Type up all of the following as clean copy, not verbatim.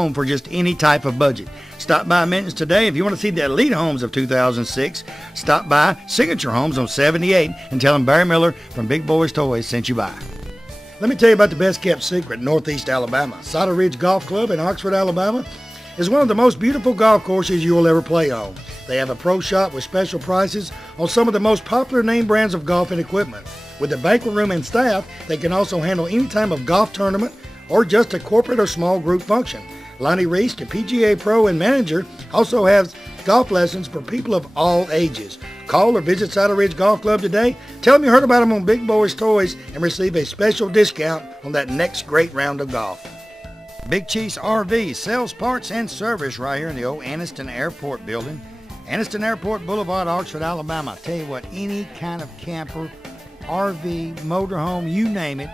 home for just any type of budget. Stop by Minton's today. If you want to see the elite homes of 2006, stop by Signature Homes on 78 and tell them Barry Miller from Big Boyz Toyz sent you by. Let me tell you about the best kept secret in Northeast Alabama. Cider Ridge Golf Club in Oxford, Alabama is one of the most beautiful golf courses you will ever play on. They have a pro shop with special prices on some of the most popular name brands of golf and equipment. With a banquet room and staff, they can also handle any type of golf tournament or just a corporate or small group function. Lonnie Reese, the PGA Pro and manager, also has golf lessons for people of all ages. Call or visit Cider Ridge Golf Club today. Tell them you heard about them on Big Boyz Toyz and receive a special discount on that next great round of golf. Big Chiefs RV sells parts and service right here in the old Anniston Airport building. Anniston Airport Boulevard, Oxford, Alabama. I tell you what, any kind of camper, RV, motorhome, you name it,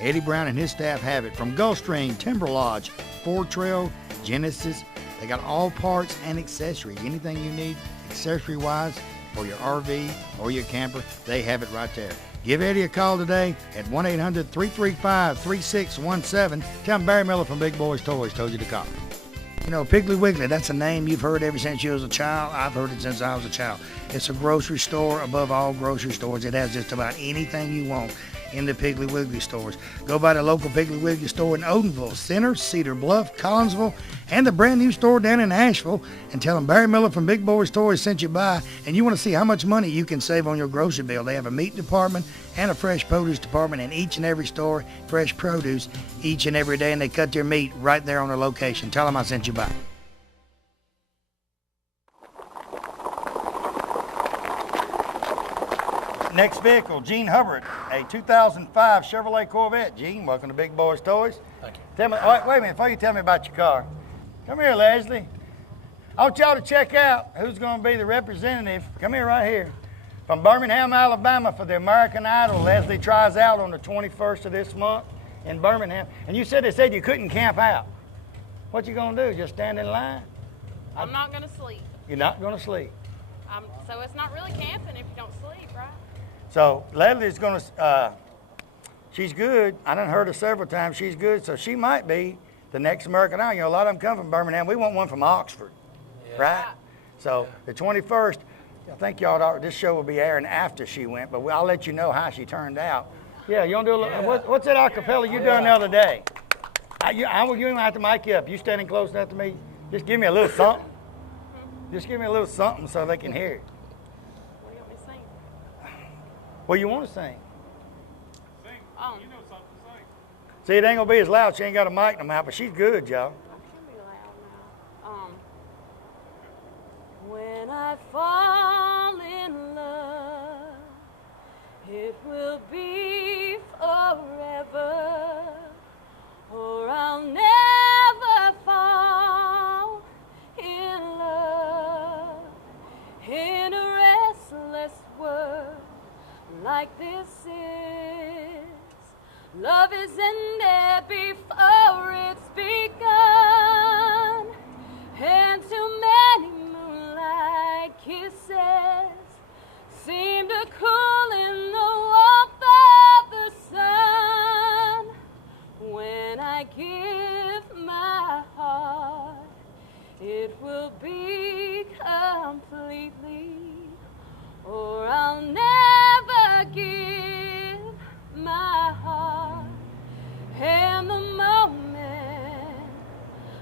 Eddie Brown and his staff have it. From Gulfstream, Timber Lodge, Ford Trail, Genesis, they got all parts and accessories. Anything you need accessory-wise for your RV or your camper, they have it right there. Give Eddie a call today at 1-800-335-3617. Tell him Barry Miller from Big Boyz Toyz told you to call. You know, Piggly Wiggly, that's a name you've heard ever since you was a child. I've heard it since I was a child. It's a grocery store above all grocery stores. It has just about anything you want in the Piggly Wiggly stores. Go by the local Piggly Wiggly store in Odenville, Center, Cedar Bluff, Collinsville, and the brand new store down in Asheville, and tell them Barry Miller from Big Boyz Toyz sent you by, and you want to see how much money you can save on your grocery bill. They have a meat department and a fresh produce department in each and every store, fresh produce each and every day, and they cut their meat right there on their location. Tell them I sent you by. Next vehicle, Gene Hubbard, a 2005 Chevrolet Corvette. Gene, welcome to Big Boyz Toyz. Thank you. Tell me, wait a minute, before you tell me about your car. Come here, Leslie. I want y'all to check out who's going to be the representative. Come here, right here. From Birmingham, Alabama for the American Idol. Leslie tries out on the 21st of this month in Birmingham. And you said they said you couldn't camp out. What you going to do, just stand in line? I'm not going to sleep. You're not going to sleep. So it's not really camping if you don't sleep, right? So Leslie's going to, she's good. I done heard her several times. She's good, so she might be the next American Idol. You know, a lot of them come from Birmingham. We want one from Oxford, right? So the 21st, I think y'all, this show will be airing after she went, but I'll let you know how she turned out. Yeah, you want to do a little, what's that acapella you done the other day? You don't have to mic you up. You standing close enough to me? Just give me a little something. Just give me a little something so they can hear it. What do you want me to sing? What you want to sing? Sing. You know something to sing. See, it ain't going to be as loud. She ain't got a mic in her mouth, but she's good, y'all. I can be loud now. When I fall in love, it will be forever, or I'll never fall in love in a restless world like this is. Love is in there before it's begun, and too many moonlight kisses seem to cool in the warmth of the sun. When I give my heart, it will be completely, or I'll never give my heart. And the moment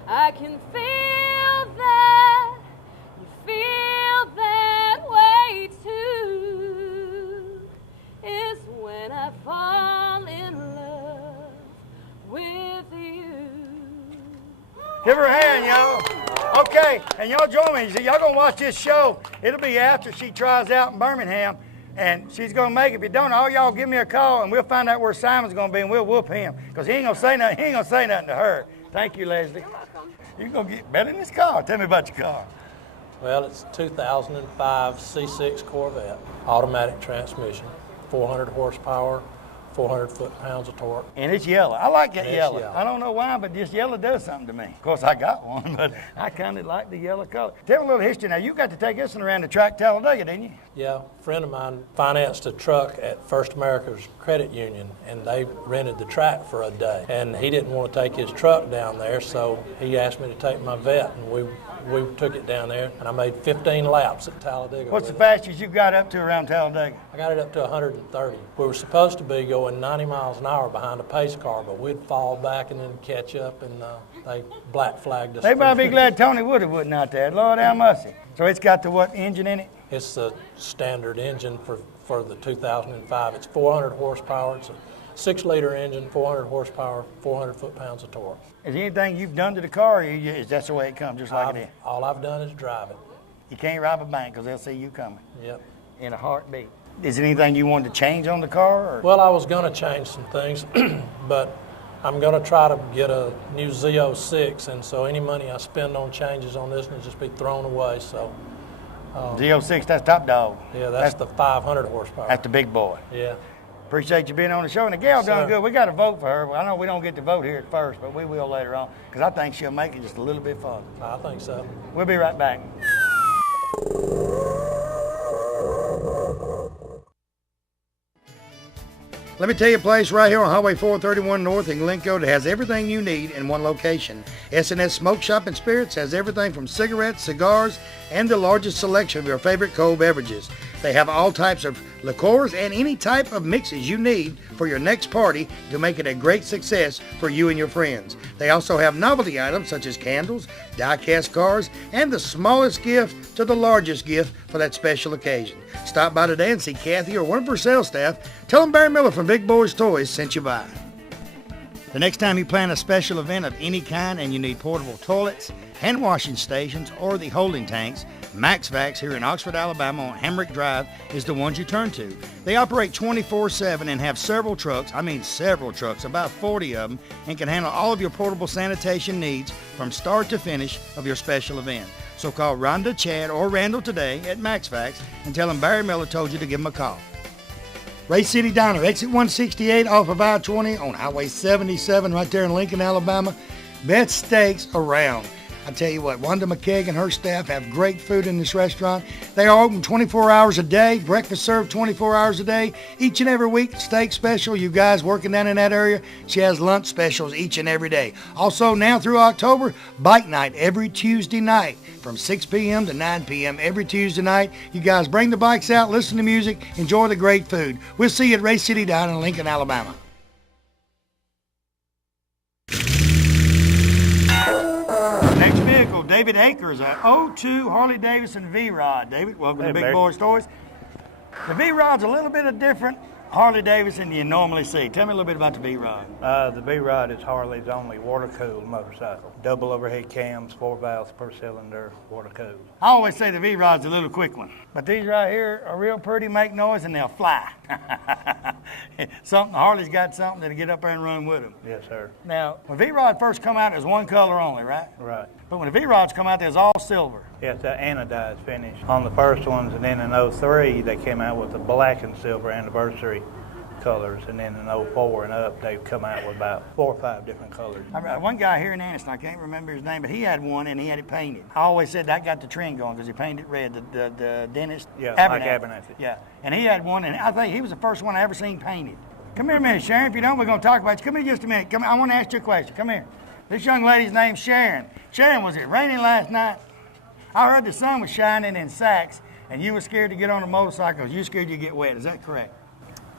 I can feel that, you feel that way too, is when I fall in love with you. Give her a hand, y'all. Okay, and y'all join me. Y'all gonna watch this show. It'll be after she tries out in Birmingham, and she's gonna make it. If you don't, all y'all give me a call, and we'll find out where Simon's gonna be, and we'll whoop him, because he ain't gonna say nothing. He ain't gonna say nothing to her. Thank you, Leslie. You're welcome. You're gonna get better in this car. Tell me about your car. Well, it's a 2005 C6 Corvette, automatic transmission, 400 horsepower, 400 foot-pounds of torque. And it's yellow. I like that It's yellow. yellow. I don't know why, but this yellow does something to me. Of course, I got one, but I kind of like the yellow color. Tell me a little history now. You got to take this one around the track Talladega, didn't you? Yeah, a friend of mine financed a truck at First America's Credit Union, and they rented the track for a day. And he didn't want to take his truck down there, so he asked me to take my vet, and we took it down there, and I made 15 laps at Talladega. What's the with it. fastest you got up to around Talladega? I got it up to 130. We were supposed to be going 90 miles an hour behind a pace car, but we'd fall back and then catch up, and they black flagged us. They might be glad Tony Woodard wasn't out there. Lord have mercy. So it's got the what engine in it? It's the standard engine for the 2005. It's 400 horsepower. It's a 6-liter engine, 400 horsepower, 400 foot-pounds of torque. Is there anything you've done to the car, or is that the way it comes, just like it is? All I've done is drive it. You can't rob a bank because they'll see you coming Yep. in a heartbeat. Is there anything you wanted to change on the car? Or? Well, I was going to change some things, but I'm going to try to get a new Z06, and so any money I spend on changes on this will just be thrown away. So Z06, that's top dog. yeah, that's the 500 horsepower. That's the big boy. Yeah. Appreciate you being on the show. And the gal done Sir. good. We got to vote for her. Well, I know we don't get to vote here at first, but we will later on because I think she'll make it just a little bit further. I think so. We'll be right back. Let me tell you a place right here on Highway 431 North in Glencoe that has everything you need in one location. S&S Smoke Shop and Spirits has everything from cigarettes, cigars, and the largest selection of your favorite cold beverages. They have all types of liqueurs and any type of mixes you need for your next party to make it a great success for you and your friends. They also have novelty items such as candles, die-cast cars, and the smallest gift to the largest gift for that special occasion. Stop by today and see Kathy or one of her sales staff. Tell them Barry Miller from Big Boyz Toys sent you by. The next time you plan a special event of any kind and you need portable toilets, hand washing stations, or the holding tanks, MaxVax here in Oxford, Alabama on Hamrick Drive is the ones you turn to. They operate 24/7 and have several trucks, about 40 of them, and can handle all of your portable sanitation needs from start to finish of your special event. So call Rhonda, Chad, or Randall today at MaxVax and tell them Barry Miller told you to give them a call. Ray City Diner, exit 168 off of I-20 on Highway 77 right there in Lincoln, Alabama. Best steaks around. I tell you what, Wanda McKeag and her staff have great food in this restaurant. They are open 24 hours a day, breakfast served 24 hours a day. Each and every week, steak special. You guys working down in that area, she has lunch specials each and every day. Also, now through October, bike night every Tuesday night from 6 p.m. to 9 p.m. every Tuesday night. You guys bring the bikes out, listen to music, enjoy the great food. We'll see you at Ray City Diner in Lincoln, Alabama. Next vehicle, David Akers, a 02 Harley-Davidson V-Rod. David, welcome to Big Boyz Toys. The V-Rod's a little bit of different Harley-Davidson you normally see. Tell me a little bit about the V-Rod. The V-Rod is Harley's only water-cooled motorcycle. Double overhead cams, 4 valves per cylinder, water-cooled. I always say the V-Rod's a little quick one, but these right here are real pretty, make noise, and they'll fly. Harley's got something that'll get up there and run with them. Yes, sir. Now, when V-Rod first come out, it was one color only, right? Right. But when the V-Rods come out, there's all silver. Yes, that anodized finish on the first ones, and then in 03 they came out with the black and silver anniversary colors, and then in 04 and up they've come out with about 4 or 5 different colors. One guy here in Anniston, I can't remember his name, but he had one and he had it painted. I always said that got the trend going because he painted it red. The dentist, Yeah, like Abernathy. Yeah, and he had one, and I think he was the first one I ever seen painted. Come here a minute, Sharon. If you don't, we're going to talk about you. Come here just a minute. Come. I want to ask you a question. Come here. This young lady's name's Sharon. Sharon, was it raining last night? I heard the sun was shining in Saks, and you were scared to get on a motorcycle. You were scared you'd get wet. Is that correct?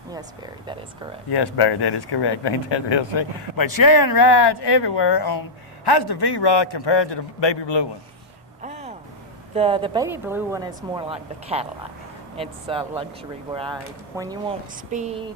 Yes, Barry, that is correct. Yes, Barry, that is correct. Ain't that real sweet? But Sharon rides everywhere on. How's the V-Rod compared to the baby blue one? Oh, the baby blue one is more like the Cadillac. It's a luxury ride. When you want speed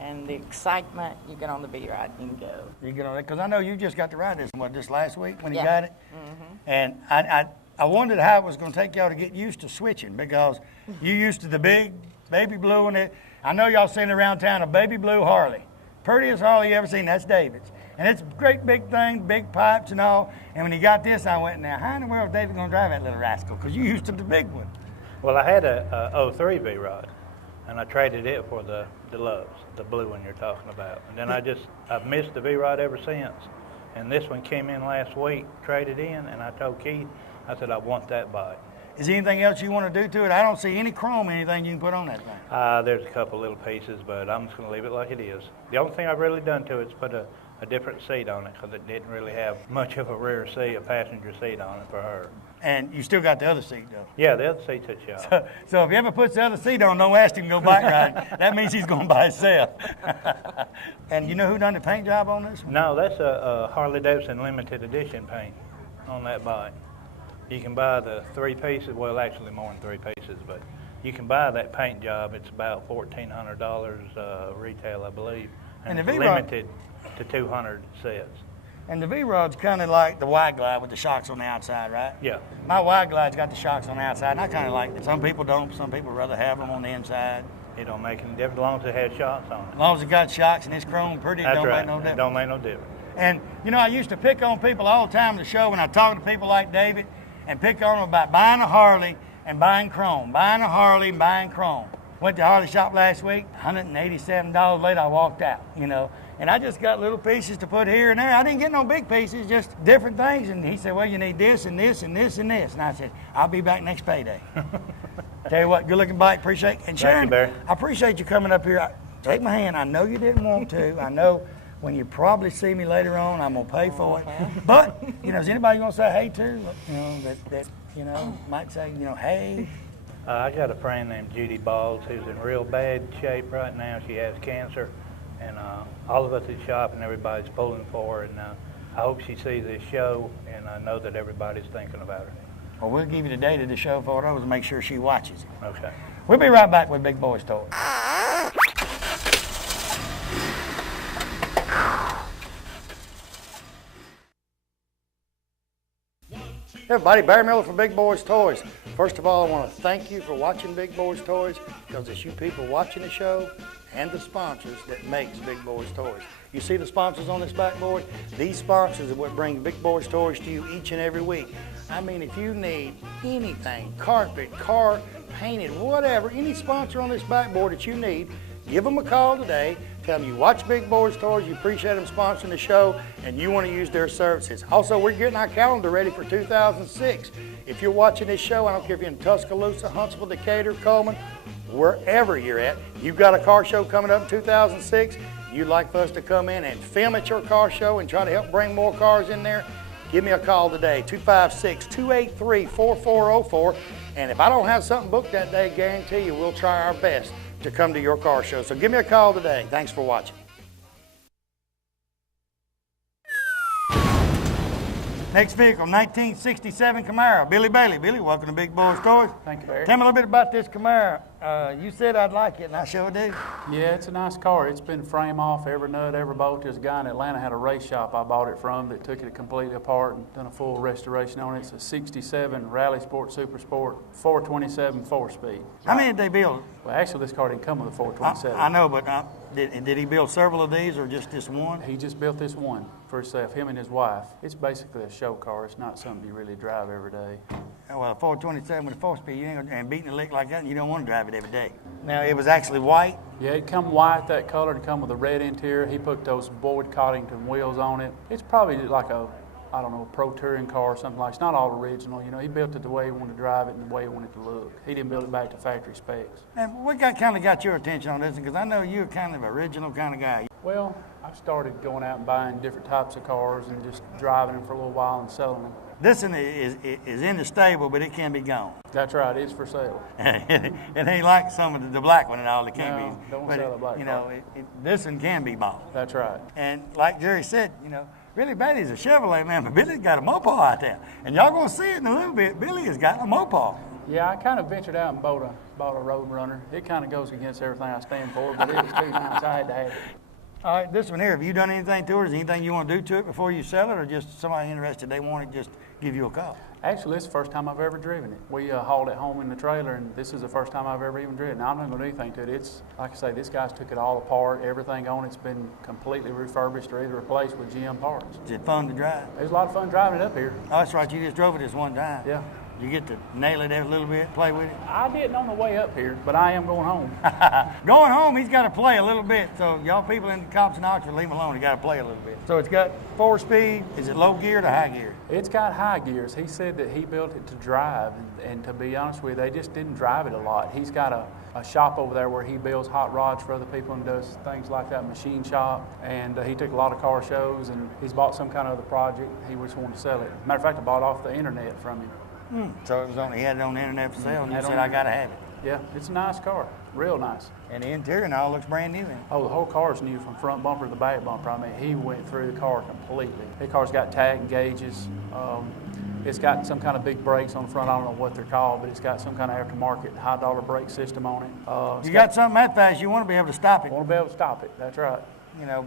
and the excitement, you get on the V-Rod and go. You get on it, because I know you just got to ride this one just last week when you Yeah. got it. Mm-hmm. And I wondered how it was going to take y'all to get used to switching, because you used to the big baby blue, and I know y'all seen around town a baby blue Harley. Prettiest Harley you ever seen, that's David's. And it's a great big thing, big pipes and all. And when he got this, I went, now how in the world is David going to drive that little rascal? Because you used to the big one. Well, I had a 03 V-Rod, and I traded it for the deluxe, the blue one you're talking about. And then I've missed the V-Rod ever since. And this one came in last week, traded in, and I told Keith, I said, I want that bike. Is there anything else you want to do to it? I don't see any chrome or anything you can put on that thing. There's a couple little pieces, but I'm just going to leave it like it is. The only thing I've really done to it is put a different seat on it because it didn't really have much of a rear seat, a passenger seat on it for her. And you still got the other seat, though. Yeah, the other seat's at shop. So if he ever puts the other seat on, don't ask him to go bike riding. That means he's going by himself. And you know who done the paint job on this one? No, that's a Harley-Davidson limited edition paint on that bike. You can buy the 3 pieces, well, actually more than 3 pieces, but you can buy that paint job. It's about $1,400 retail, I believe. And it's limited to 200 sets. And the V-Rod's kind of like the Wide Glide with the shocks on the outside, right? Yeah. My Wide Glide's got the shocks on the outside, and I kind of like it. Some people don't. Some people rather have them on the inside. It don't make any difference as long as it has shocks on it. As long as it got shocks and it's chrome pretty, it don't make no difference. It don't make no difference. And, you know, I used to pick on people all the time in the show when I talk to people like David and pick on them about buying a Harley and buying chrome, buying a Harley and buying chrome. Went to the Harley shop last week, $187 later, I walked out, you know. And I just got little pieces to put here and there. I didn't get no big pieces, just different things. And he said, well, you need this and this and this and this. And I said, I'll be back next payday. Tell you what, good looking bike, appreciate it. And Sharon, Thank you, Barry. I appreciate you coming up here. Take my hand. I know you didn't want to. I know when you probably see me later on, I'm going to pay for it. But, you know, is anybody you want to say hey to? You know, that you know, might say, you know, hey. I got a friend named Judy Balls who's in real bad shape right now. She has cancer. And all of us at the shop and everybody's pulling for her. And I hope she sees this show, and I know that everybody's thinking about her. Well, we'll give you the date of the show for those and make sure she watches it. Okay. We'll be right back with Big Boyz Toyz. Hey everybody, Barry Miller from Big Boyz Toyz. First of all, I want to thank you for watching Big Boyz Toyz because it's you people watching the show and the sponsors that makes Big Boyz Toyz. You see the sponsors on this backboard? These sponsors are what bring Big Boyz Toyz to you each and every week. I mean, if you need anything, carpet, car, painted, whatever, any sponsor on this backboard that you need, give them a call today. Tell them you watch Big Boyz Toyz, you appreciate them sponsoring the show, and you want to use their services. Also, we're getting our calendar ready for 2006. If you're watching this show, I don't care if you're in Tuscaloosa, Huntsville, Decatur, Coleman, wherever you're at, you've got a car show coming up in 2006, you'd like for us to come in and film at your car show and try to help bring more cars in there, give me a call today, 256-283-4404. And if I don't have something booked that day, guarantee you we'll try our best to come to your car show. So give me a call today. Thanks for watching. Next vehicle, 1967 Camaro, Billy Bailey. Billy, welcome to Big Boyz Toyz. Thank you, Barry. Tell me a little bit about this Camaro. You said I'd like it, and I sure do. Yeah, it's a nice car. It's been frame off, every nut, every bolt. There's a guy in Atlanta had a race shop I bought it from that took it completely apart and done a full restoration on it. It's a 67 Rally Sport Super Sport 427 4-speed. How many did they build? Well, actually, this car didn't come with a 427. I know, but did he build several of these or just this one? He just built this one for himself, him and his wife. It's basically a show car. It's not something you really drive every day. Well, 427 with a 4-speed, you ain't gonna, and beating a lick like that, you don't want to drive it every day. Now, it was actually white. Yeah, it come white, that color, and come with a red interior. He put those Boyd Coddington wheels on it. It's probably like a, I don't know, a pro touring car or something like that. It's not all original. You know, he built it the way he wanted to drive it and the way he wanted it to look. He didn't build it back to factory specs. And what kind of got your attention on this? Because I know you're kind of an original kind of guy. Well, I started going out and buying different types of cars and just driving them for a little while and selling them. This one is in the stable, but it can be gone. That's right, it's for sale. It ain't like some of the black one and all. It can't No, be. don't but sell the black you know, this one can be bought. That's right. And like Jerry said, you know, Billy Bailey's a Chevrolet man, but Billy's got a Mopar out there. And y'all gonna see it in a little bit. Billy has got a Mopar. Yeah, I kind of ventured out and bought a Road Runner. It kind of goes against everything I stand for, but it was too nice. I had to have it. All right, this one here, have you done anything to it? Is there anything you want to do to it before you sell it, or just somebody interested, they want it, just give you a call? Actually, this is the first time I've ever driven it. We hauled it home in the trailer, and this is the first time I've ever even driven it. Now, I'm not going to do anything to it. It's, like I say, this guy's took it all apart. Everything on it's been completely refurbished or either replaced with GM parts. Is it fun to drive? It was a lot of fun driving it up here. Oh, that's right, you just drove it this one time. Yeah. You get to nail it a little bit, play with it? I didn't on the way up here, but I am going home. Going home, he's got to play a little bit. So y'all people in the cops in Oxford, leave him alone. He got to play a little bit. So it's got 4-speed. Is it low gear to high gear? It's got high gears. He said that he built it to drive, and to be honest with you, they just didn't drive it a lot. He's got a shop over there where he builds hot rods for other people and does things like that, machine shop. And he took a lot of car shows, and he's bought some kind of other project. He just wanted to sell it. Matter of fact, I bought off the internet from him. So it was he had it on the internet for sale, and you said, I got to have it. Yeah, it's a nice car, real nice. And the interior and all looks brand new in it. Oh, the whole car's new from front bumper to the back bumper. I mean, he went through the car completely. The car's got tag and gauges. It's got some kind of big brakes on the front. I don't know what they're called, but it's got some kind of aftermarket high-dollar brake system on it. You got something that fast, you want to be able to stop it. Want to be able to stop it, that's right. You know,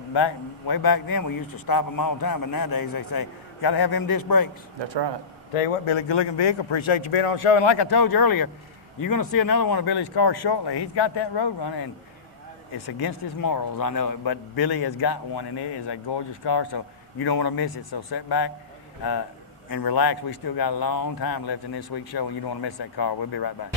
way back then, we used to stop them all the time, but nowadays they say, got to have them disc brakes. That's right. Tell you what, Billy, good-looking vehicle. Appreciate you being on the show. And like I told you earlier, you're going to see another one of Billy's cars shortly. He's got that road runner, and it's against his morals, I know it, but Billy has got one, and it is a gorgeous car, so you don't want to miss it. So sit back and relax. We still got a long time left in this week's show, and you don't want to miss that car. We'll be right back.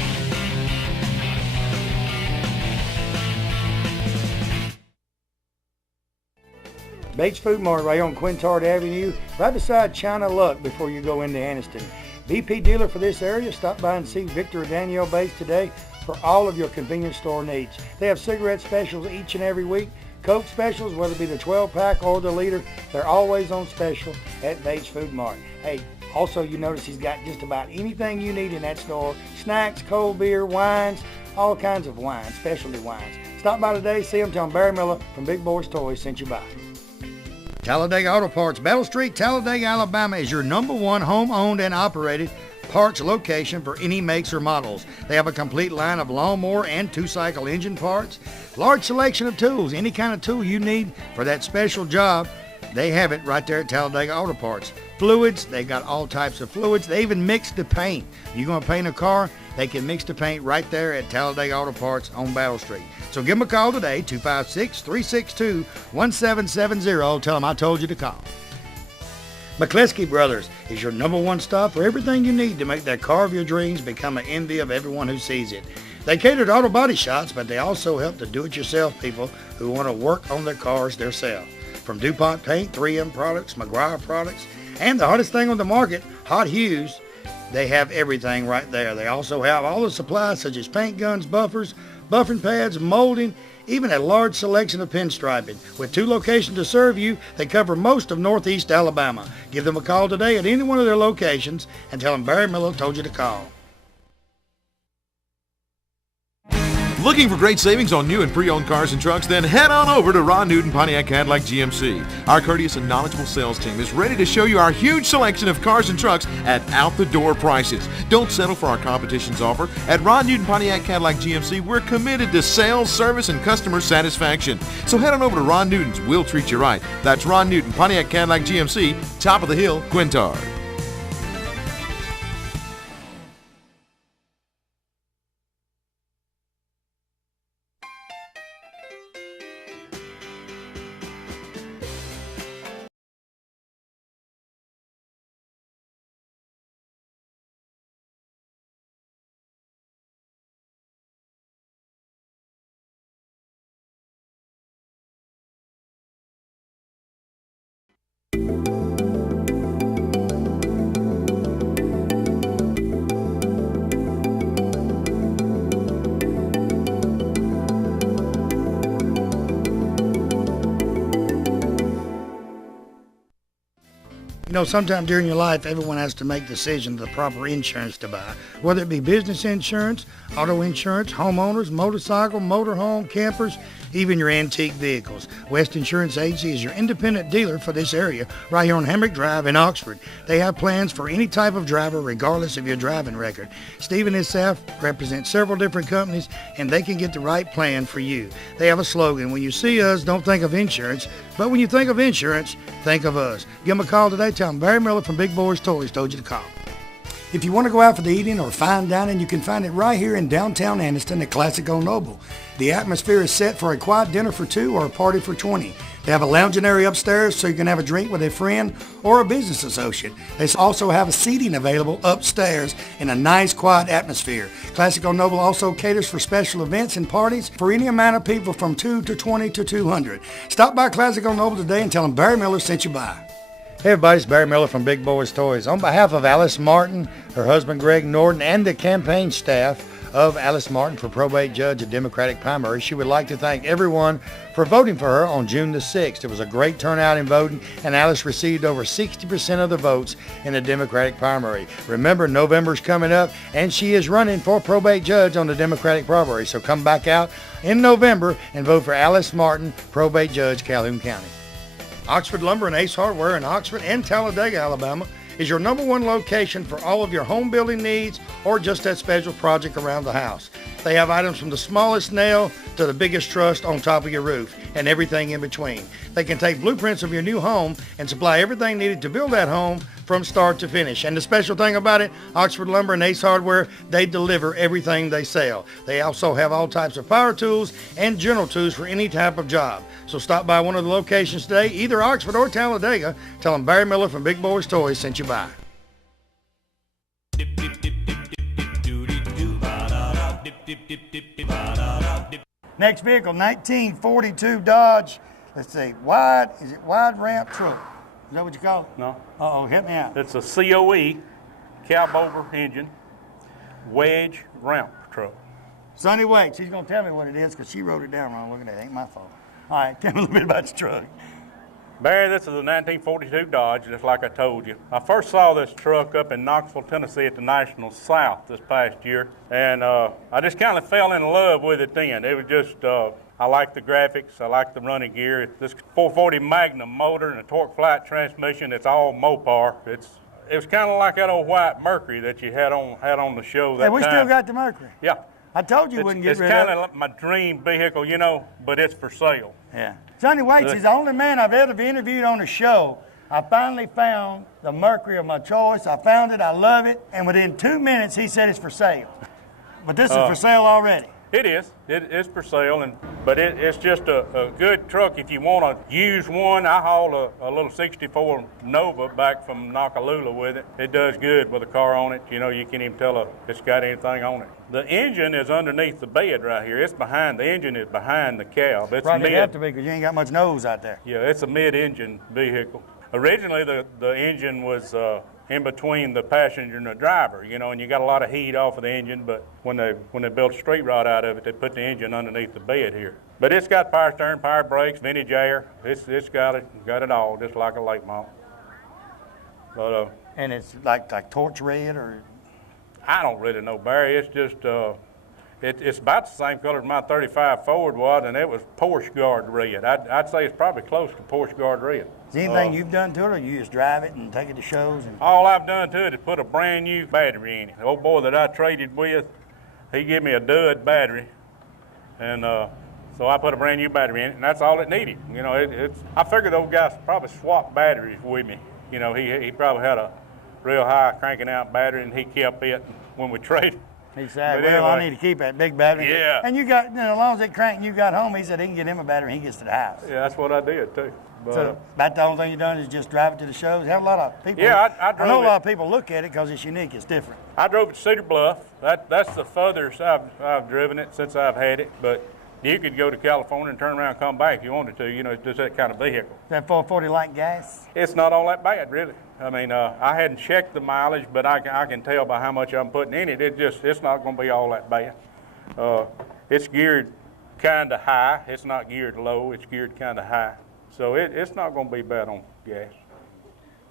Bates Food Mart right on Quintard Avenue, right beside China Luck before you go into Anniston. BP dealer for this area. Stop by and see Victor or Danielle Bates today for all of your convenience store needs. They have cigarette specials each and every week. Coke specials, whether it be the 12-pack or the liter, they're always on special at Bates Food Mart. Hey, also you notice he's got just about anything you need in that store. Snacks, cold beer, wines, all kinds of wines, specialty wines. Stop by today, see him, tell him Barry Miller from Big Boyz Toyz sent you by. Talladega Auto Parts, Battle Street, Talladega, Alabama is your #1 home-owned and operated parts location for any makes or models. They have a complete line of lawnmower and 2-cycle engine parts, large selection of tools, any kind of tool you need for that special job. They have it right there at Talladega Auto Parts. Fluids, they got all types of fluids. They even mix the paint. You're going to paint a car, they can mix the paint right there at Talladega Auto Parts on Battle Street. So give them a call today, 256-362-1770. Tell them I told you to call. McCleskey Brothers is your #1 stop for everything you need to make that car of your dreams become an envy of everyone who sees it. They cater to auto body shops, but they also help the do-it-yourself people who want to work on their cars themselves. From DuPont Paint, 3M products, McGuire products, and the hottest thing on the market, Hot Hues, they have everything right there. They also have all the supplies such as paint guns, buffers, buffing pads, molding, even a large selection of pinstriping. With 2 locations to serve you, they cover most of Northeast Alabama. Give them a call today at any one of their locations and tell them Barry Miller told you to call. Looking for great savings on new and pre-owned cars and trucks? Then head on over to Ron Newton Pontiac Cadillac GMC. Our courteous and knowledgeable sales team is ready to show you our huge selection of cars and trucks at out-the-door prices. Don't settle for our competition's offer. At Ron Newton Pontiac Cadillac GMC, we're committed to sales, service, and customer satisfaction. So head on over to Ron Newton's. We'll treat you right. That's Ron Newton Pontiac Cadillac GMC, top of the hill, Quintard. You know, sometime during your life, everyone has to make decisions of the proper insurance to buy, whether it be business insurance, auto insurance, homeowners, motorcycle, motorhome, campers, even your antique vehicles. West Insurance Agency is your independent dealer for this area right here on Hamrick Drive in Oxford. They have plans for any type of driver regardless of your driving record. Steve and his staff represent several different companies and they can get the right plan for you. They have a slogan: when you see us, don't think of insurance, but when you think of insurance, think of us. Give them a call today. Tell them Barry Miller from Big Boyz Toyz told you to call. If you want to go out for the eating or fine dining, you can find it right here in downtown Anniston at Classic Old Noble. The atmosphere is set for a quiet dinner for 2 or a party for 20. They have a lounging area upstairs so you can have a drink with a friend or a business associate. They also have a seating available upstairs in a nice, quiet atmosphere. Classic Old Noble also caters for special events and parties for any amount of people from 2 to 20 to 200. Stop by Classic Old Noble today and tell them Barry Miller sent you by. Hey everybody, it's Barry Miller from Big Boyz Toys. On behalf of Alice Martin, her husband Greg Norton, and the campaign staff of Alice Martin for probate judge at Democratic primary, she would like to thank everyone for voting for her on June the 6th. It was a great turnout in voting, and Alice received over 60% of the votes in the Democratic primary. Remember, November's coming up, and she is running for probate judge on the Democratic primary. So come back out in November and vote for Alice Martin, probate judge, Calhoun County. Oxford Lumber and Ace Hardware in Oxford and Talladega, Alabama is your #1 location for all of your home building needs or just that special project around the house. They have items from the smallest nail to the biggest truss on top of your roof and everything in between. They can take blueprints of your new home and supply everything needed to build that home from start to finish. And the special thing about it, Oxford Lumber and Ace Hardware, they deliver everything they sell. They also have all types of power tools and general tools for any type of job. So stop by one of the locations today, either Oxford or Talladega. Tell them Barry Miller from Big Boyz Toys sent you by. Next vehicle, 1942 Dodge. Let's see, wide ramp truck? Is that what you call it? No. Uh-oh, help me out. It's a COE, cab-over engine, wedge ramp truck. Sonny Wake, she's going to tell me what it is because she wrote it down wrong. Look at that, ain't my fault. All right, tell me a little bit about your truck. Barry, this is a 1942 Dodge, just like I told you. I first saw this truck up in Knoxville, Tennessee at the National South this past year, and I just kind of fell in love with it then. It was just, I like the graphics, I like the running gear. This 440 Magnum motor and a torque flight transmission, it's all Mopar. It was kind of like that old white Mercury that you had on the show that Hey, we time. still got the Mercury. Yeah. I told you wouldn't get rid of it. It's kind of like my dream vehicle, you know, but it's for sale. Yeah. Sonny Waits is the only man I've ever interviewed on a show. I finally found the Mercury of my choice. I found it. I love it. And within 2 minutes, he said it's for sale. But this is for sale already. It is. It is for sale, but it's just a good truck. If you want to use one, I hauled a little 64 Nova back from Nakalula with it. It does good with a car on it. You know, you can't even tell if it's got anything on it. The engine is underneath the bed right here. It's behind. The engine is behind the cab. It's Probably have to be because you ain't got much nose out there. Yeah, it's a mid-engine vehicle. Originally, the engine was in between the passenger and the driver, you know, and you got a lot of heat off of the engine, but when they built a street rod out of it, they put the engine underneath the bed here. But it's got power steering, power brakes, vintage air. It's got it all, just like a late model. But and it's like torch red or? I don't really know, Barry. It's just it's about the same color as my 35 Ford was, and it was Porsche Guard red. I'd say it's probably close to Porsche Guard red. Is there anything you've done to it, or you just drive it and take it to shows? All I've done to it is put a brand new battery in it. The old boy that I traded with, he gave me a dud battery, and so I put a brand new battery in it, and that's all it needed. You know, I figured those guys probably swapped batteries with me. You know, he probably had a real high cranking out battery, and he kept it when we traded. He said, well, anyway, I need to keep that big battery. Yeah. And you got, you know, as long as it cranked and you got home, he said he can get him a battery when he gets to the house. Yeah, that's what I did, too. But, so about the only thing you've done is just drive it to the shows? Have a lot of people. Yeah, I drove I know it. A lot of people look at it because it's unique. It's different. I drove it to Cedar Bluff. That's the furthest I've driven it since I've had it. But you could go to California and turn around and come back if you wanted to. You know, it's just that kind of vehicle. Is that 440 like gas? It's not all that bad, really. I mean, I hadn't checked the mileage, but I can tell by how much I'm putting in it. It's not going to be all that bad. It's geared kind of high. It's not geared low. It's geared kind of high. So it's not going to be bad on gas.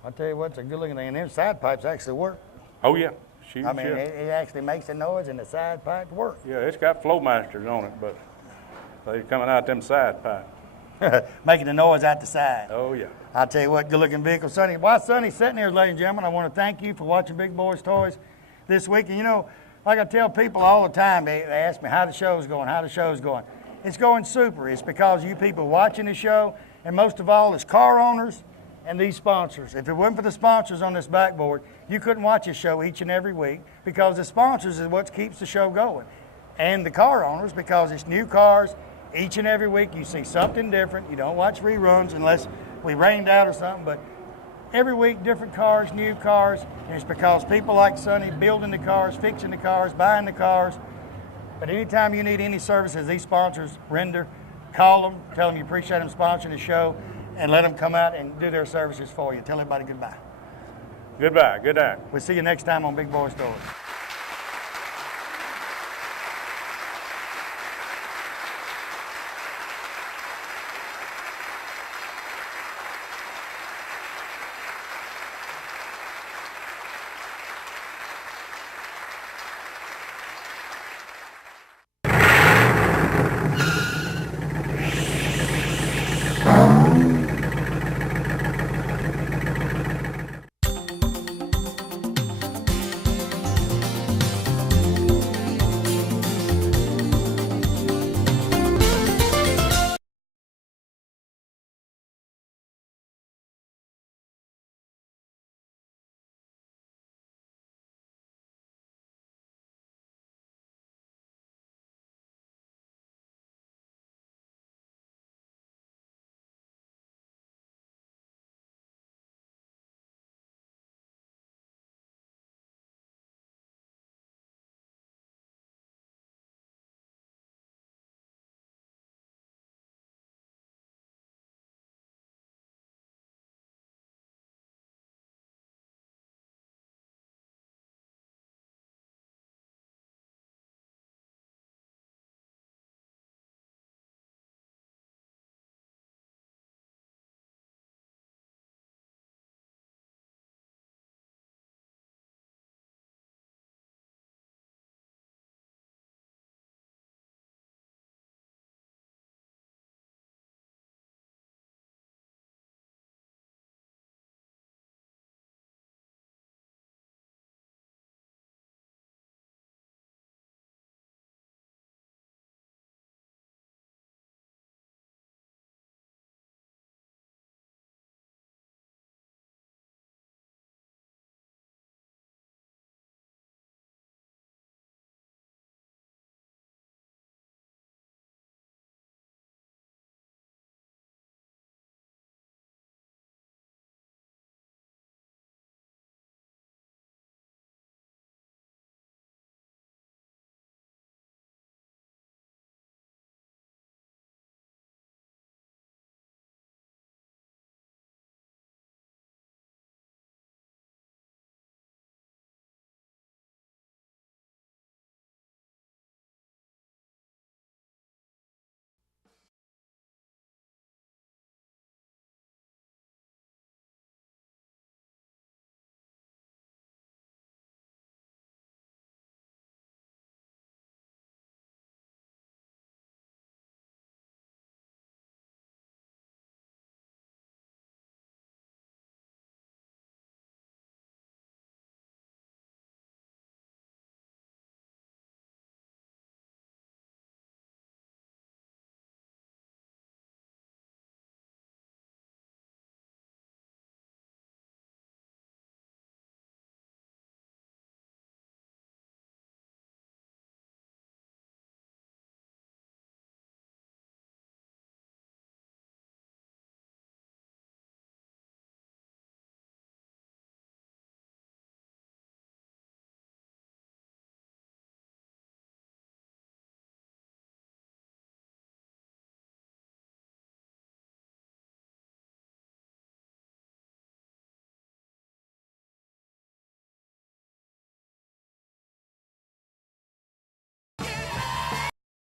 I'll tell you what, it's a good looking thing. And them side pipes actually work. Oh, yeah. I mean, it actually makes a noise and the side pipes work. Yeah, it's got flow masters on it, but they're coming out them side pipes. Making the noise out the side. Oh, yeah. I'll tell you what, good looking vehicle. Sonny, while Sonny's sitting here, ladies and gentlemen, I want to thank you for watching Big Boyz Toys this week. And you know, like I tell people all the time, they ask me how the show's going, how the show's going. It's going super. It's because you people watching the show, and most of all, it's car owners and these sponsors. If it wasn't for the sponsors on this backboard, you couldn't watch this show each and every week because the sponsors is what keeps the show going. And the car owners, because it's new cars, Each and every week you see something different. You don't watch reruns unless we rained out or something, but every week different cars, new cars, and it's because people like Sonny building the cars, fixing the cars, buying the cars. But anytime you need any services these sponsors render, call them, tell them you appreciate them sponsoring the show, and let them come out and do their services for you. Tell everybody goodbye. Goodbye. Good night. We'll see you next time on Big Boyz Toyz.